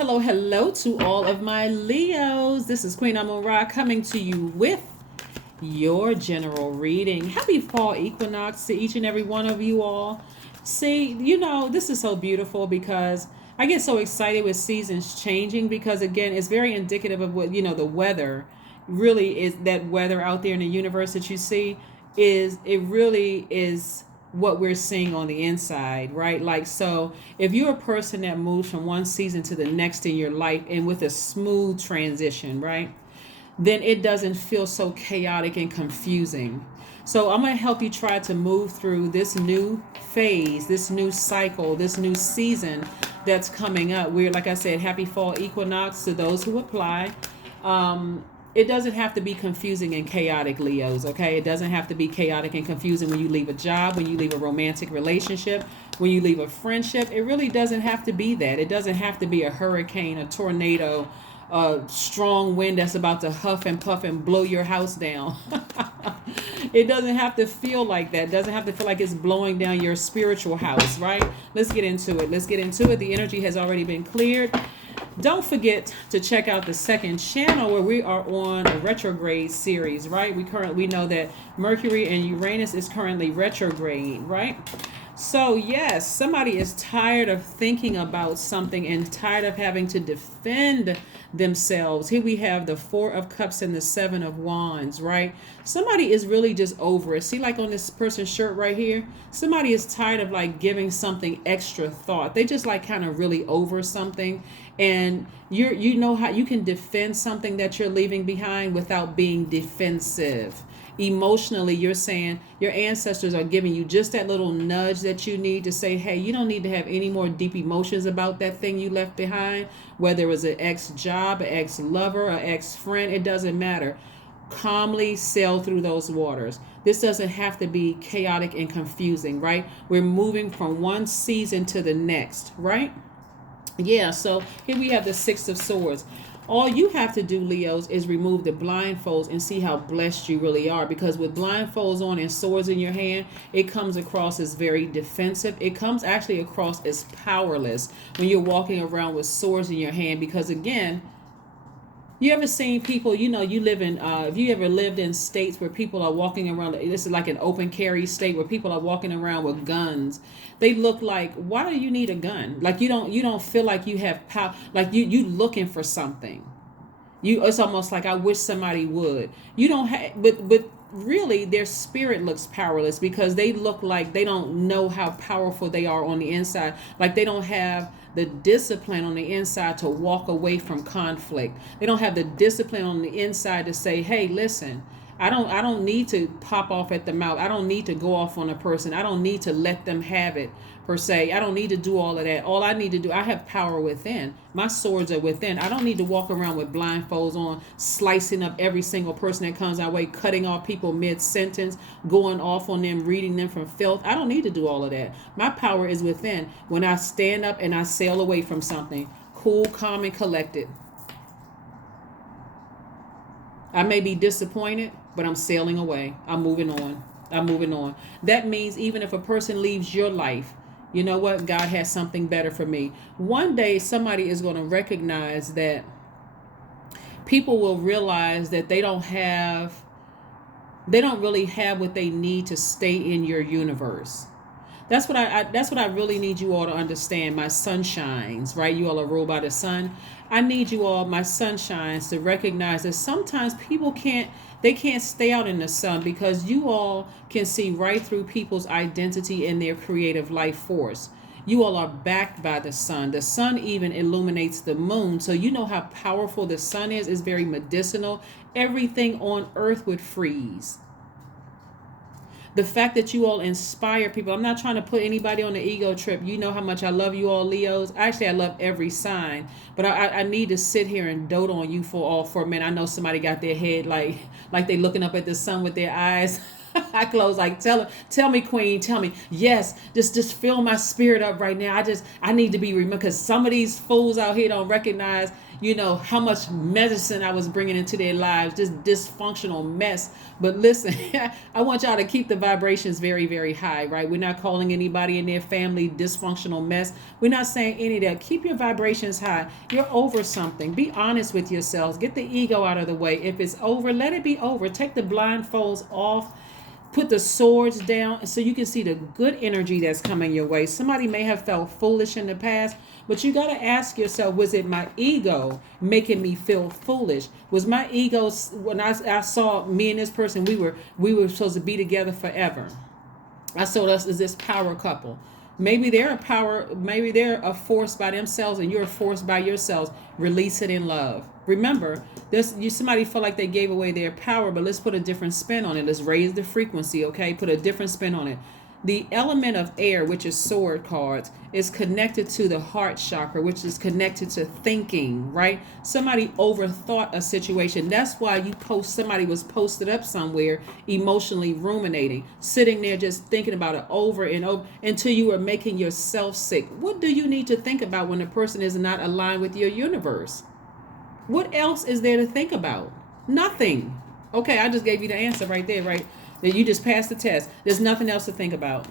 Hello, hello to all of my Leos. This is Queen Amun Ra coming to you with your general reading. Happy fall equinox to each and every one of you all. See, this is so beautiful because I get so excited with seasons changing because, again, it's very indicative of what, the weather really is. That weather out there in the universe that you see it really is what we're seeing on the inside, right? Like, so if you're a person that moves from one season to the next in your life and with a smooth transition, right, then it doesn't feel so chaotic and confusing. So I'm going to help you try to move through this new phase, this new cycle, this new season that's coming up. We're, like I said, happy fall equinox to those who apply. It doesn't have to be confusing and chaotic, Leos, okay? It doesn't have to be chaotic and confusing when you leave a job, when you leave a romantic relationship, when you leave a friendship. It really doesn't have to be that. It doesn't have to be a hurricane, a tornado, a strong wind that's about to huff and puff and blow your house down. It doesn't have to feel like that. It doesn't have to feel like it's blowing down your spiritual house, right? Let's get into it. Let's get into it. The energy has already been cleared. Don't forget to check out the second channel where we are on a retrograde series, right? We know that Mercury and Uranus is currently retrograde, right? So yes, somebody is tired of thinking about something and tired of having to defend themselves. Here we have the Four of Cups and the Seven of Wands, right? Somebody is really just over it. See, like on this person's shirt right here, somebody is tired of like giving something extra thought. They just like kind of really over something, and you know how you can defend something that you're leaving behind without being defensive. Emotionally, you're saying your ancestors are giving you just that little nudge that you need to say, hey, you don't need to have any more deep emotions about that thing you left behind, whether it was an ex-job, an ex-lover, an ex-friend. It doesn't matter. Calmly sail through those waters. This doesn't have to be chaotic and confusing, right? We're moving from one season to the next, right? Yeah, so here we have the Six of Swords. All you have to do, Leos, is remove the blindfolds and see how blessed you really are. Because with blindfolds on and swords in your hand, it comes across as very defensive. It comes actually across as powerless when you're walking around with swords in your hand. Because again, you ever seen people, you live in, if you ever lived in states where people are walking around, this is like an open carry state where people are walking around with guns. They look like, why do you need a gun? Like you don't feel like you have power, like you looking for something. It's almost like I wish somebody would. You don't have, but really their spirit looks powerless because they look like they don't know how powerful they are on the inside. Like they don't have the discipline on the inside to walk away from conflict. They don't have the discipline on the inside to say, "Hey, listen, I don't need to pop off at the mouth. I don't need to go off on a person. I don't need to let them have it per se. I don't need to do all of that. All I need to do, I have power within. My swords are within. I don't need to walk around with blindfolds on, slicing up every single person that comes our way, cutting off people mid-sentence, going off on them, reading them from filth. I don't need to do all of that. My power is within. When I stand up and I sail away from something, cool, calm, and collected. I may be disappointed, but I'm sailing away. I'm moving on. I'm moving on. That means even if a person leaves your life, you know what? God has something better for me. One day, somebody is going to recognize that people will realize that they don't really have what they need to stay in your universe. That's what I really need you all to understand. My sunshines, right? You all are ruled by the sun. I need you all, my sunshines, to recognize that sometimes people can't stay out in the sun because you all can see right through people's identity and their creative life force. You all are backed by the sun. The sun even illuminates the moon. So you know how powerful the sun is. It's very medicinal. Everything on earth would freeze. The fact that you all inspire people. I'm not trying to put anybody on the ego trip. You know how much I love you all, Leos. Actually, I love every sign, but I need to sit here and dote on you for a minute. I know somebody got their head like they looking up at the sun with their eyes. I close like, tell me, Queen, tell me. Yes, just fill my spirit up right now. I need to be remembered, because some of these fools out here don't recognize, how much medicine I was bringing into their lives, this dysfunctional mess. But listen, I want y'all to keep the vibrations very, very high, right? We're not calling anybody in their family dysfunctional mess. We're not saying any of that. Keep your vibrations high. You're over something. Be honest with yourselves. Get the ego out of the way. If it's over, let it be over. Take the blindfolds off. Put the swords down so you can see the good energy that's coming your way. Somebody may have felt foolish in the past, but you got to ask yourself, was it my ego making me feel foolish? Was my ego, when I saw me and this person, we were supposed to be together forever. I saw us as this power couple. Maybe they're a force by themselves and you're a force by yourselves. Release it in love. Remember, somebody felt like they gave away their power, but let's put a different spin on it. Let's raise the frequency, okay? Put a different spin on it. The element of air, which is sword cards, is connected to the heart chakra, which is connected to thinking, right? Somebody overthought a situation. That's why somebody was posted up somewhere, emotionally ruminating, sitting there just thinking about it over and over until you were making yourself sick. What do you need to think about when a person is not aligned with your universe? What else is there to think about? Nothing. Okay, I just gave you the answer right there, right? That you just passed the test. There's nothing else to think about.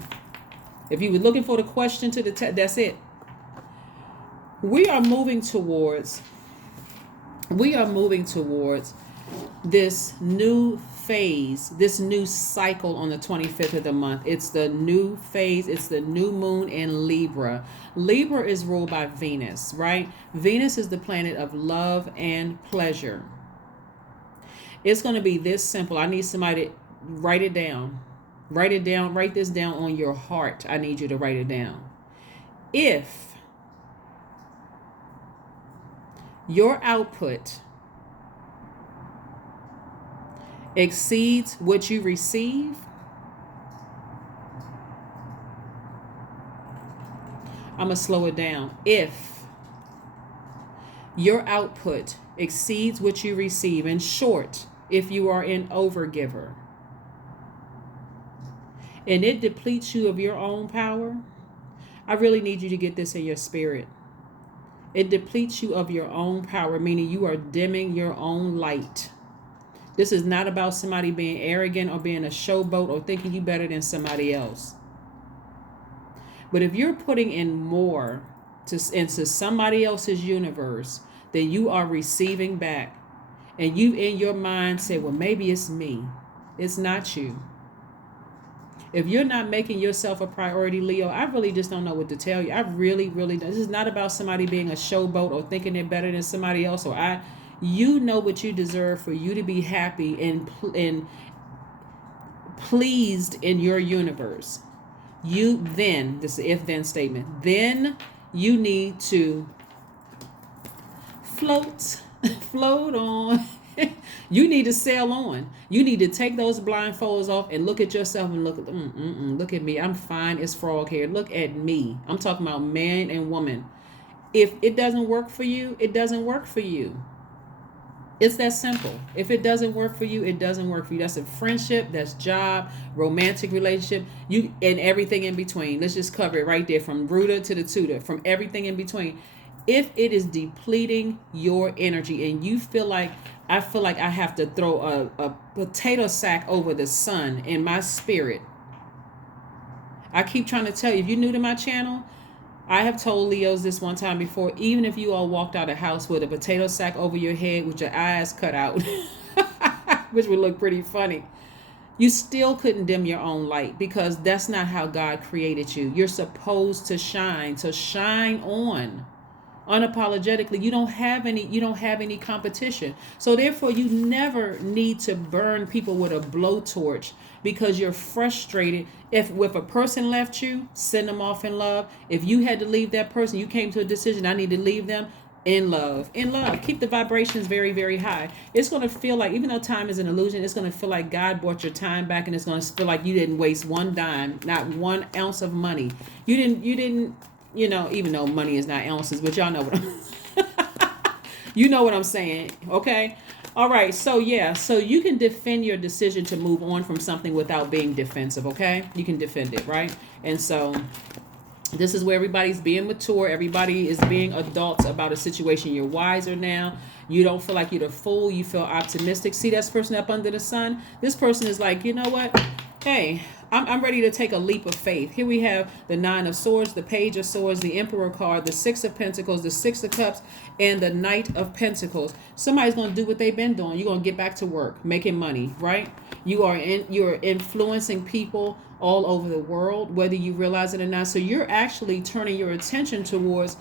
If you were looking for the question to the test, that's it. We are moving towards this new phase, this new cycle on the 25th of the month. It's the new phase. It's the new moon in Libra. Libra is ruled by Venus, right? Venus is the planet of love and pleasure. It's going to be this simple. I need somebody to write it down. Write this down on your heart. I need you to write it down. If your output exceeds what you receive, I'm going to slow it down. If your output exceeds what you receive, in short, if you are an overgiver, and it depletes you of your own power, I really need you to get this in your spirit. It depletes you of your own power, meaning you are dimming your own light. This is not about somebody being arrogant or being a showboat or thinking you better than somebody else. But if you're putting in more into somebody else's universe than you are receiving back, and you in your mind say, well, maybe it's me. It's not you. If you're not making yourself a priority, Leo, I really just don't know what to tell you. I really, really don't. This is not about somebody being a showboat or thinking they're better than somebody else. You know what you deserve for you to be happy and pleased in your universe. This is the if-then statement. Then you need to float on. You need to sail on. You need to take those blindfolds off and look at yourself and look at me. I'm fine as frog hair. Look at me. I'm talking about man and woman. If it doesn't work for you, it doesn't work for you. It's that simple. If it doesn't work for you, it doesn't work for you. That's a friendship, that's job, romantic relationship, and everything in between. Let's just cover it right there, from rooter to the tutor, from everything in between. If it is depleting your energy and you feel like, I feel like I have to throw a potato sack over the sun in my spirit. I keep trying to tell you, if you're new to my channel, I have told Leos this one time before, even if you all walked out of the house with a potato sack over your head with your eyes cut out, which would look pretty funny, you still couldn't dim your own light, because that's not how God created you. You're supposed to shine on. Unapologetically. You don't have any competition. So therefore you never need to burn people with a blowtorch because you're frustrated. If a person left you, send them off in love. If you had to leave that person, you came to a decision, I need to leave them, in love. Keep the vibrations very, very high. It's going to feel like, even though time is an illusion, it's going to feel like God bought your time back, and it's going to feel like you didn't waste one dime, not 1 ounce of money. You didn't even though money is not ounces, but y'all know what I'm you know what I'm saying, okay? All right, so yeah, so you can defend your decision to move on from something without being defensive, okay? You can defend it, right? And so this is where everybody's being mature. Everybody is being adults about a situation. You're wiser now. You don't feel like you're the fool. You feel optimistic. See that person up under the sun? This person is like, you know what? Hey, I'm ready to take a leap of faith. Here we have the Nine of Swords, the Page of Swords, the Emperor card, the Six of Pentacles, the Six of Cups, and the Knight of Pentacles. Somebody's going to do what they've been doing. You're going to get back to work, making money, right? You're influencing people all over the world, whether you realize it or not. So you're actually turning your attention towards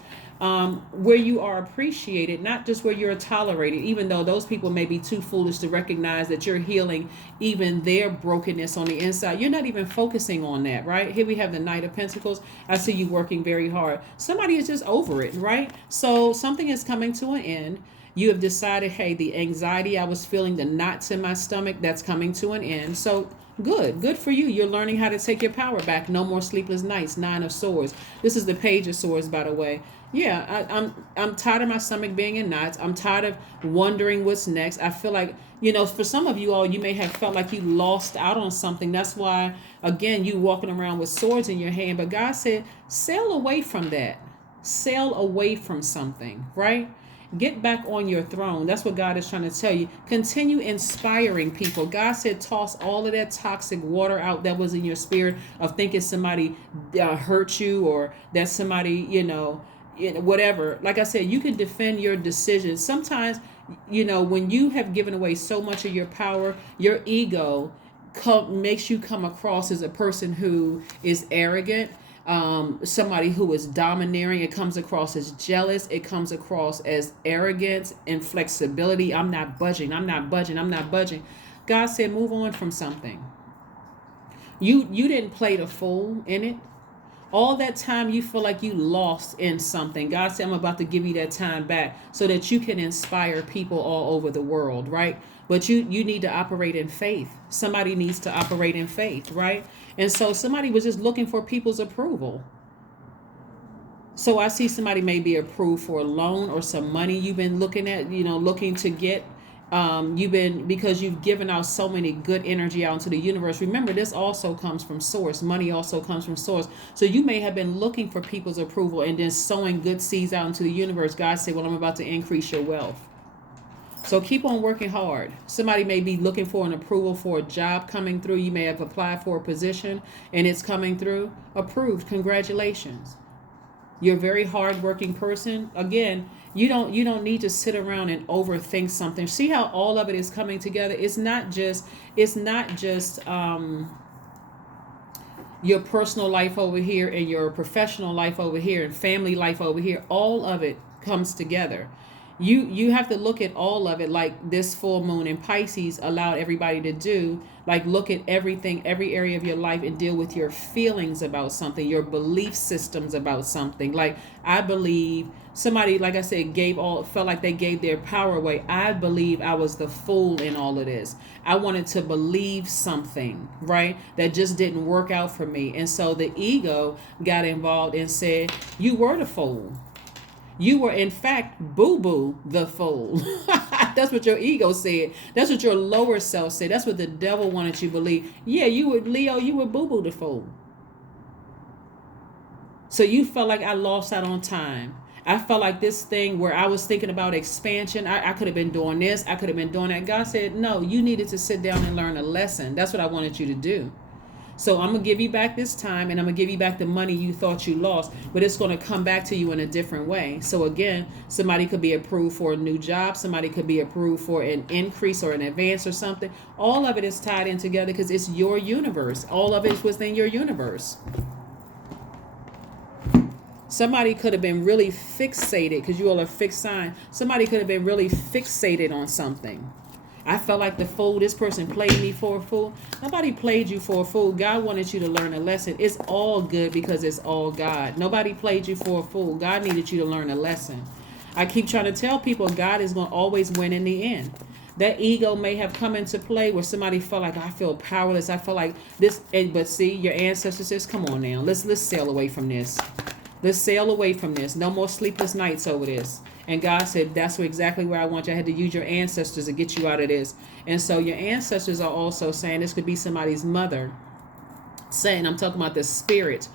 where you are appreciated, not just where you're tolerated, even though those people may be too foolish to recognize that you're healing even their brokenness on the inside. You're not even focusing on that, right? Here we have the Knight of Pentacles. I see you working very hard. Somebody is just over it, right? So something is coming to an end. You have decided, hey, the anxiety I was feeling, the knots in my stomach, that's coming to an end. So good for you. You're learning how to take your power back. No more sleepless nights. Nine of Swords. This is the Page of Swords, by the way. Yeah, I'm tired of my stomach being in knots. I'm tired of wondering what's next. I feel like, for some of you all, you may have felt like you lost out on something. That's why, again, you walking around with swords in your hand. But God said, sail away from that. Sail away from something, right? Get back on your throne. That's what God is trying to tell you. Continue inspiring people. God said, toss all of that toxic water out that was in your spirit of thinking somebody hurt you, or that somebody, whatever. Like I said, you can defend your decisions. Sometimes, when you have given away so much of your power, your ego makes you come across as a person who is arrogant, somebody who is domineering. It comes across as jealous. It comes across as arrogance, inflexibility. I'm not budging. God said, move on from something. You didn't play the fool in it. All that time you feel like you lost in something, God said, I'm about to give you that time back so that you can inspire people all over the world, right? But you need to operate in faith. Somebody needs to operate in faith, right? And so somebody was just looking for people's approval. So I see somebody may be approved for a loan or some money you've been looking at, looking to get. Because you've given out so many good energy out into the universe. Remember, this also comes from source. Money also comes from source. So you may have been looking for people's approval and then sowing good seeds out into the universe. God said, well, I'm about to increase your wealth. So keep on working hard. Somebody may be looking for an approval for a job coming through. You may have applied for a position and it's coming through. Approved. Congratulations. You're a very hardworking person. Again, you don't need to sit around and overthink something. See how all of it is coming together. It's not just your personal life over here and your professional life over here and family life over here. All of it comes together. You have to look at all of it, like this full moon in Pisces allowed everybody to do. Like, look at everything, every area of your life, and deal with your feelings about something, your belief systems about something. Like, I believe somebody, like I said, felt like they gave their power away. I believe I was the fool in all of this. I wanted to believe something, right, that just didn't work out for me. And so the ego got involved and said, you were the fool. You were, in fact, boo-boo the fool. That's what your ego said. That's what your lower self said. That's what the devil wanted you to believe. Yeah, you were, Leo, you were boo-boo the fool. So you felt like I lost out on time. I felt like this thing where I was thinking about expansion, I could have been doing this, I could have been doing that. God said, no, you needed to sit down and learn a lesson. That's what I wanted you to do. So I'm going to give you back this time, and I'm going to give you back the money you thought you lost, but it's going to come back to you in a different way. So again, somebody could be approved for a new job. Somebody could be approved for an increase or an advance or something. All of it is tied in together because it's your universe. All of it is within your universe. Somebody could have been really fixated, because you all are fixed sign. Somebody could have been really fixated on something. I felt like the fool. This person played me for a fool. Nobody played you for a fool. God wanted you to learn a lesson. It's all good because it's all God. Nobody played you for a fool. God needed you to learn a lesson. I keep trying to tell people God is going to always win in the end. That ego may have come into play where somebody felt like, I feel powerless. I feel like this. But see, your ancestors says, come on now. Let's sail away from this. Let's sail away from this. No more sleepless nights over this. And God said, that's exactly where I want you. I had to use your ancestors to get you out of this. And so your ancestors are also saying, this could be somebody's mother saying, I'm talking about the spirit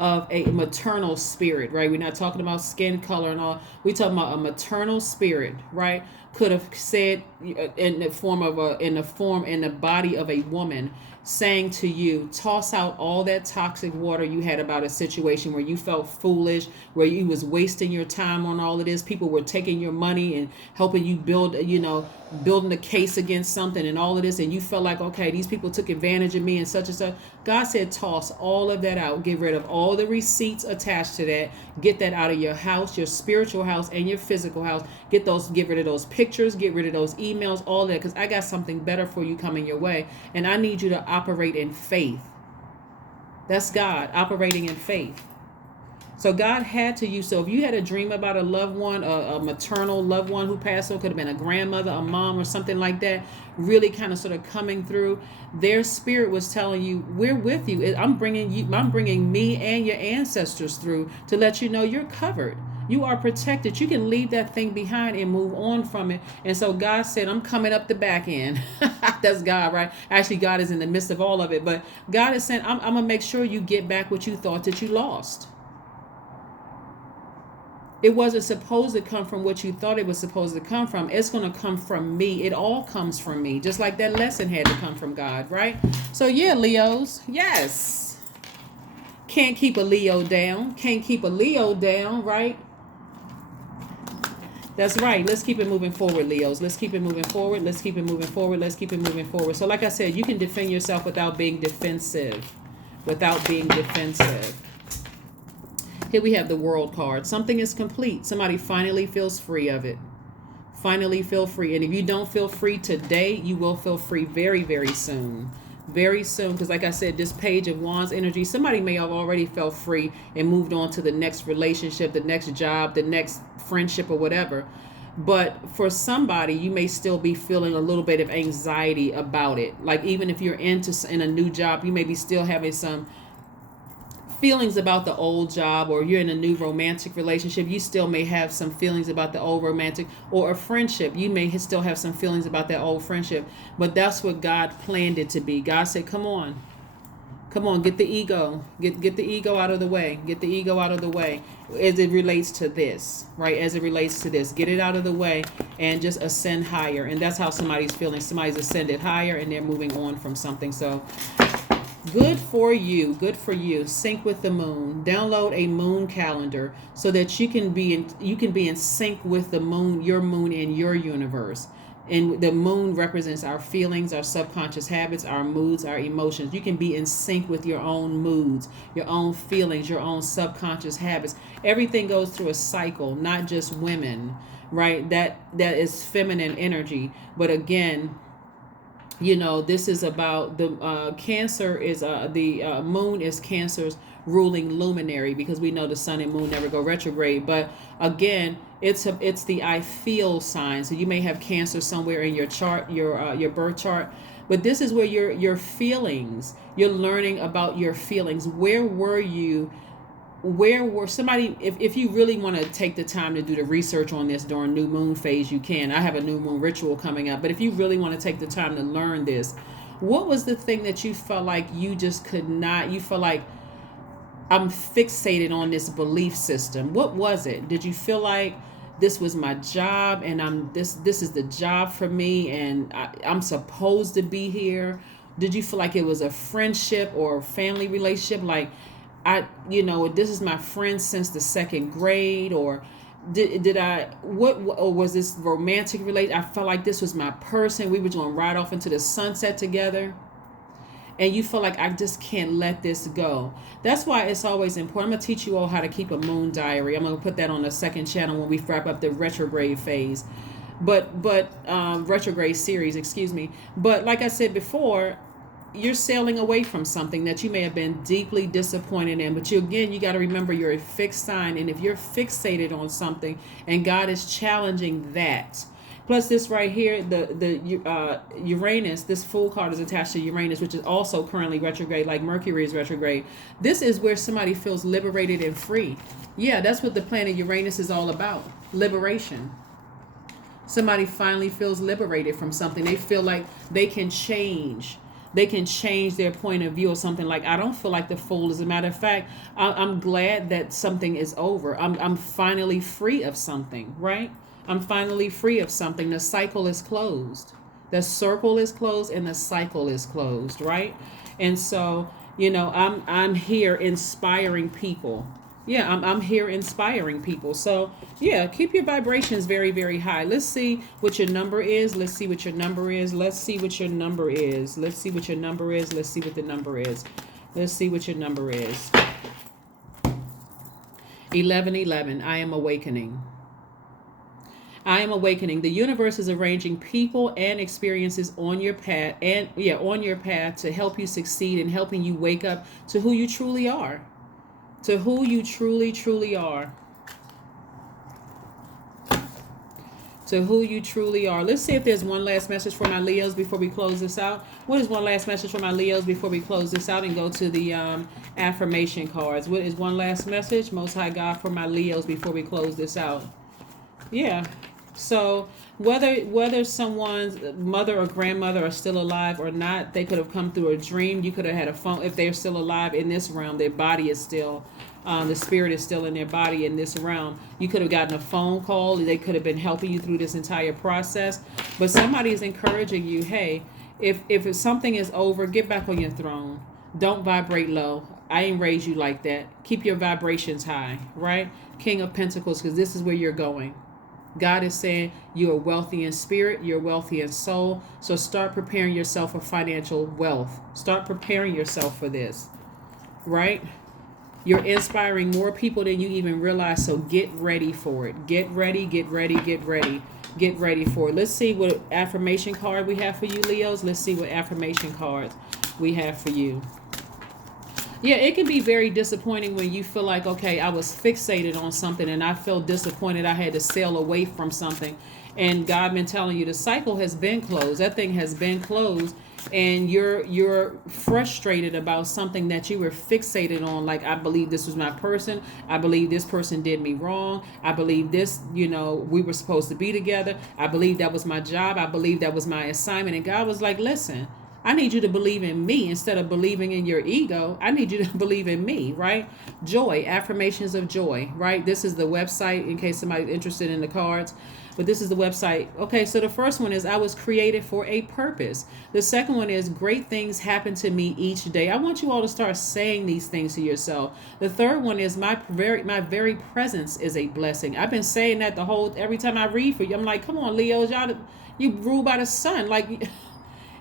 of a maternal spirit, right? We're not talking about skin color and all. We're talking about a maternal spirit, right? Could have said in the body of a woman, saying to you, toss out all that toxic water you had about a situation where you felt foolish, where you was wasting your time on all of this. People were taking your money and helping you build, building a case against something and all of this. And you felt like, okay, these people took advantage of me and such and such. God said, toss all of that out. Get rid of all the receipts attached to that. Get that out of your house, your spiritual house and your physical house. Get rid of those pictures, get rid of those emails, all that, because I got something better for you coming your way. And I need you to operate in faith. That's God operating in faith. So God had to use. So if you had a dream about a loved one, a maternal loved one who passed away, could have been a grandmother, a mom, or something like that, really kind of sort of coming through, their spirit was telling you, we're with you. I'm bringing me and your ancestors through to let you know you're covered. You are protected. You can leave that thing behind and move on from it. And so God said, I'm coming up the back end. That's God, right? Actually, God is in the midst of all of it. But God is saying, I'm going to make sure you get back what you thought that you lost. It wasn't supposed to come from what you thought it was supposed to come from. It's going to come from me. It all comes from me. Just like that lesson had to come from God, right? So yeah, Leos, yes. Can't keep a Leo down. Can't keep a Leo down, right? That's right. Let's keep it moving forward, Leos. Let's keep it moving forward. Let's keep it moving forward. Let's keep it moving forward. So like I said, you can defend yourself without being defensive. Without being defensive. Here we have the World card. Something is complete. Somebody finally feels free of it. Finally feel free. And if you don't feel free today, you will feel free very, very soon. Very soon. Because like I said, this Page of Wands energy, somebody may have already felt free and moved on to the next relationship, the next job, the next friendship or whatever. But for somebody, you may still be feeling a little bit of anxiety about it. Like even if you're in a new job, you may be still having some feelings about the old job, or you're in a new romantic relationship, you still may have some feelings about the old romantic, or a friendship, you may still have some feelings about that old friendship. But that's what God planned it to be. God said, come on, get the ego, get the ego out of the way, get the ego out of the way as it relates to this, right? As it relates to this, get it out of the way and just ascend higher. And that's how somebody's feeling. Somebody's ascended higher and they're moving on from something. So good for you. Good for you. Sync with the moon. Download a moon calendar so that you can be in sync with the moon, your moon in your universe. And the moon represents our feelings, our subconscious habits, our moods, our emotions. You can be in sync with your own moods, your own feelings, your own subconscious habits. Everything goes through a cycle, not just women, right? That is feminine energy. But again, this is about the Cancer is the moon is Cancer's ruling luminary, because we know the sun and moon never go retrograde. But again, it's the I feel sign. So you may have Cancer somewhere in your chart, your birth chart. But this is where your feelings, you're learning about your feelings. Where were you? Where were somebody, if you really want to take the time to do the research on this during new moon phase, you can. I have a new moon ritual coming up. But if you really want to take the time to learn this, what was the thing that you felt like you just could not, you felt like, I'm fixated on this belief system? What was it? Did you feel like this was my job and this is the job for me and I'm supposed to be here? Did you feel like it was a friendship or a family relationship? Like, this is my friend since the second grade, or or was this romantic relation? I felt like this was my person. We were going to ride off into the sunset together. And you feel like, I just can't let this go. That's why it's always important. I'm going to teach you all how to keep a moon diary. I'm going to put that on the second channel when we wrap up the retrograde phase. But retrograde series, excuse me. But like I said before, you're sailing away from something that you may have been deeply disappointed in. But you got to remember you're a fixed sign. And if you're fixated on something and God is challenging that, Plus this right here, the Uranus, this Fool card is attached to Uranus, which is also currently retrograde, like Mercury is retrograde. This is where somebody feels liberated and free. Yeah, that's what the planet Uranus is all about. Liberation. Somebody finally feels liberated from something. They feel like they can change. They can change their point of view or something. Like, I don't feel like the Fool. As a matter of fact, I'm glad that something is over. I'm finally free of something, right? I'm finally free of something. The cycle is closed. The circle is closed and the cycle is closed, right? And so, I'm here inspiring people. Yeah, I'm here inspiring people. So, yeah, keep your vibrations very, very high. Let's see what your number is. Let's see what your number is. Let's see what your number is. Let's see what your number is. Let's see what the number is. Let's see what your number is. 1111. I am awakening. I am awakening. The universe is arranging people and experiences on your path on your path to help you succeed and helping you wake up to who you truly are. To who you truly, truly are. To who you truly are. Let's see if there's one last message for my Leos before we close this out. What is one last message for my Leos before we close this out and go to the affirmation cards? What is one last message, Most High God, for my Leos before we close this out? Yeah. So whether someone's mother or grandmother are still alive or not, they could have come through a dream. You could have had a phone. If they're still alive in this realm, their body is still, the spirit is still in their body in this realm. You could have gotten a phone call. They could have been helping you through this entire process. But somebody is encouraging you, hey, if something is over, get back on your throne. Don't vibrate low. I ain't raised you like that. Keep your vibrations high, right? King of Pentacles, because this is where you're going. God is saying you are wealthy in spirit, you're wealthy in soul. So start preparing yourself for financial wealth. Start preparing yourself for this, right? You're inspiring more people than you even realize. So get ready for it. Get ready, get ready, get ready. Get ready for it. Let's see what affirmation card we have for you, Leos. Let's see what affirmation cards we have for you. Yeah, it can be very disappointing when you feel like, okay, I was fixated on something and I felt disappointed I had to sail away from something. And God been telling you the cycle has been closed. That thing has been closed. And you're frustrated about something that you were fixated on. Like, I believe this was my person. I believe this person did me wrong. I believe this, we were supposed to be together. I believe that was my job. I believe that was my assignment. And God was like, listen, I need you to believe in me instead of believing in your ego. I need you to believe in me, right? Joy, affirmations of joy, right? This is the website in case somebody's interested in the cards. But this is the website. Okay, so the first one is I was created for a purpose. The second one is great things happen to me each day. I want you all to start saying these things to yourself. The third one is my very presence is a blessing. I've been saying that every time I read for you. I'm like, come on, Leos, y'all, you rule by the sun. Like,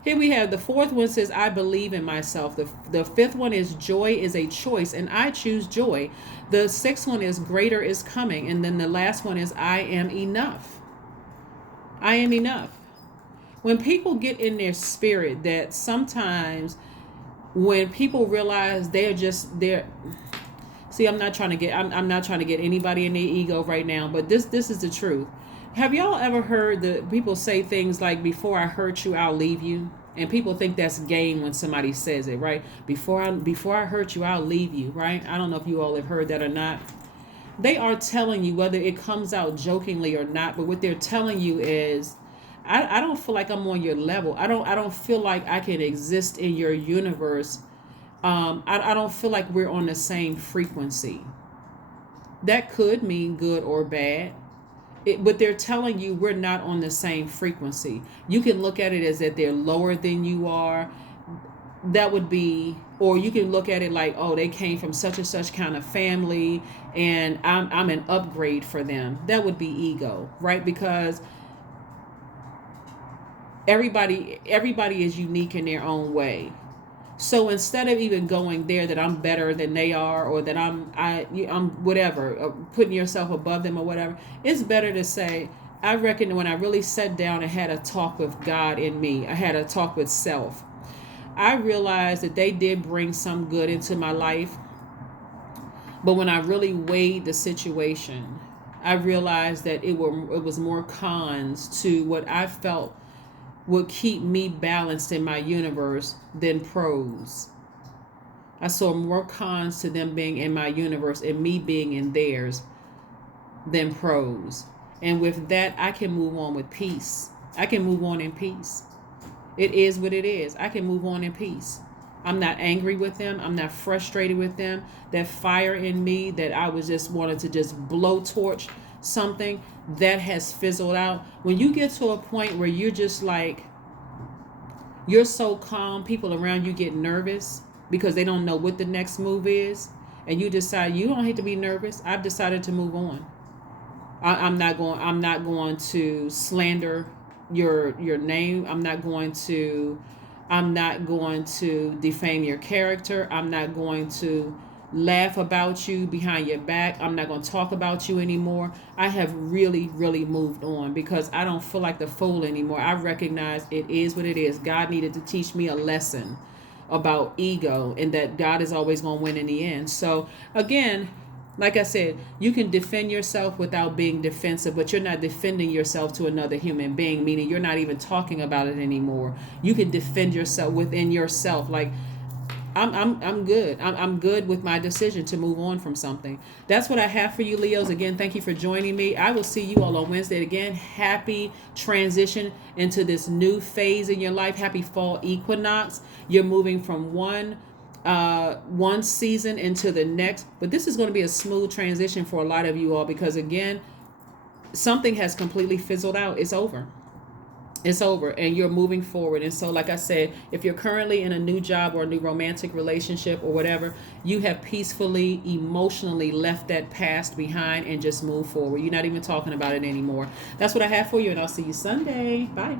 here we have the fourth one says, I believe in myself. The fifth one is joy is a choice, and I choose joy. The sixth one is greater is coming. And then the last one is I am enough. I am enough. When people get in their spirit, that sometimes when people realize see, I'm not trying to get anybody in their ego right now, but this is the truth. Have y'all ever heard the people say things like, before I hurt you, I'll leave you? And people think that's game when somebody says it, right? Before I hurt you, I'll leave you, right? I don't know if you all have heard that or not. They are telling you, whether it comes out jokingly or not, but what they're telling you is, I don't feel like I'm on your level. I don't feel like I can exist in your universe. I don't feel like we're on the same frequency. That could mean good or bad. But they're telling you we're not on the same frequency. You can look at it as that they're lower than you are. That would be, or you can look at it like, oh, they came from such and such kind of family and I'm an upgrade for them. That would be ego, right? Because everybody is unique in their own way. So instead of even going there that I'm better than they are, or that I'm whatever, putting yourself above them or whatever, it's better to say, I reckon when I really sat down and had a talk with God in me, I had a talk with self, I realized that they did bring some good into my life. But when I really weighed the situation, I realized that it was more cons to what I felt would keep me balanced in my universe than pros. I saw more cons to them being in my universe and me being in theirs than pros. And with that, I can move on with peace. I can move on in peace. It is what it is. I can move on in peace. I'm not angry with them. I'm not frustrated with them. That fire in me that I was just wanted to just blowtorch something, that has fizzled out. When you get to a point where you're just like, you're so calm, people around you get nervous because they don't know what the next move is, and you decide you don't have to be nervous. I've decided to move on. I'm not going to slander your name. I'm not going to defame your character. I'm not going to laugh about you behind your back. I'm not going to talk about you anymore. I have really, really moved on because I don't feel like the fool anymore. I recognize it is what it is. God needed to teach me a lesson about ego, and that God is always going to win in the end. So again, like I said, you can defend yourself without being defensive, but you're not defending yourself to another human being, meaning you're not even talking about it anymore. You can defend yourself within yourself. Like, I'm good. I'm good with my decision to move on from something. That's what I have for you, Leos. Again, thank you for joining me. I will see you all on Wednesday. Again, happy transition into this new phase in your life. Happy fall equinox. You're moving from one season into the next, but this is going to be a smooth transition for a lot of you all, because again, something has completely fizzled out. It's over. It's over, and you're moving forward. And so, like I said, if you're currently in a new job or a new romantic relationship or whatever, you have peacefully, emotionally left that past behind and just move forward. You're not even talking about it anymore. That's what I have for you, and I'll see you Sunday. Bye.